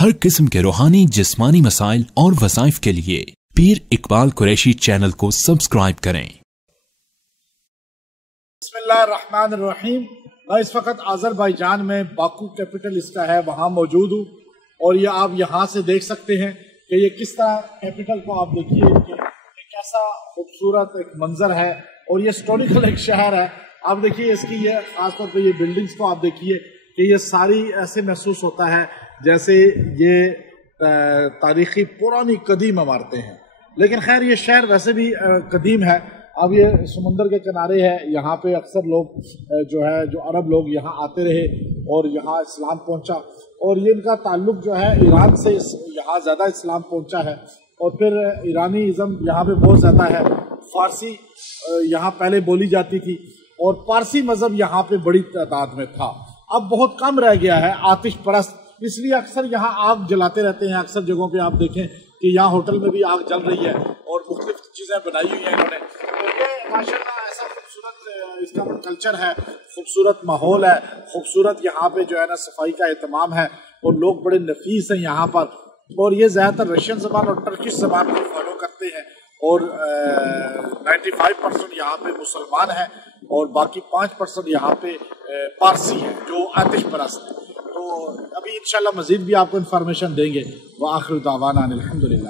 ہر قسم کے روحانی جسمانی مسائل اور وظائف کے لیے پیر اقبال قریشی چینل کو سبسکرائب کریں۔ بسم اللہ الرحمن الرحیم۔ میں اس وقت آذربائیجان میں باکو کیپٹل اس کا ہے وہاں موجود ہوں، اور یہ آپ یہاں سے دیکھ سکتے ہیں کہ یہ کس طرح کیپٹل کو آپ دیکھیے کہ کیسا خوبصورت ایک منظر ہے، اور یہ ہسٹوریکل ایک شہر ہے۔ آپ دیکھیے اس کی یہ خاص طور پہ یہ بلڈنگز کو آپ دیکھیے کہ یہ ساری ایسے محسوس ہوتا ہے جیسے یہ تاریخی پرانی قدیم عمارتیں ہیں، لیکن خیر یہ شہر ویسے بھی قدیم ہے۔ اب یہ سمندر کے کنارے ہے، یہاں پہ اکثر لوگ جو عرب لوگ یہاں آتے رہے اور یہاں اسلام پہنچا، اور یہ ان کا تعلق جو ہے ایران سے یہاں زیادہ اسلام پہنچا ہے، اور پھر ایرانی ازم یہاں پہ بہت زیادہ ہے۔ فارسی یہاں پہلے بولی جاتی تھی، اور پارسی مذہب یہاں پہ بڑی تعداد میں تھا، اب بہت کم رہ گیا ہے۔ آتش پرست اس لیے اکثر یہاں آگ جلاتے رہتے ہیں، اکثر جگہوں پہ آپ دیکھیں کہ یہاں ہوٹل میں بھی آگ جل رہی ہے اور مختلف چیزیں بنائی ہوئی ہیں انہوں نے۔ ماشاءاللہ ایسا خوبصورت اس کا کلچر ہے، خوبصورت ماحول ہے، خوبصورت یہاں پہ جو ہے نا صفائی کا اہتمام ہے، اور لوگ بڑے نفیس ہیں یہاں پر، اور یہ زیادہ تر رشین زبان اور ٹرکش زبان کو فالو کرتے ہیں، اور 95% یہاں پہ مسلمان ہیں، اور باقی 5% یہاں پہ پارسی ہیں جو آتش پرست ہیں۔ تو ابھی انشاءاللہ مزید بھی آپ کو انفارمیشن دیں گے۔ وآخر دعوانا الحمدللہ۔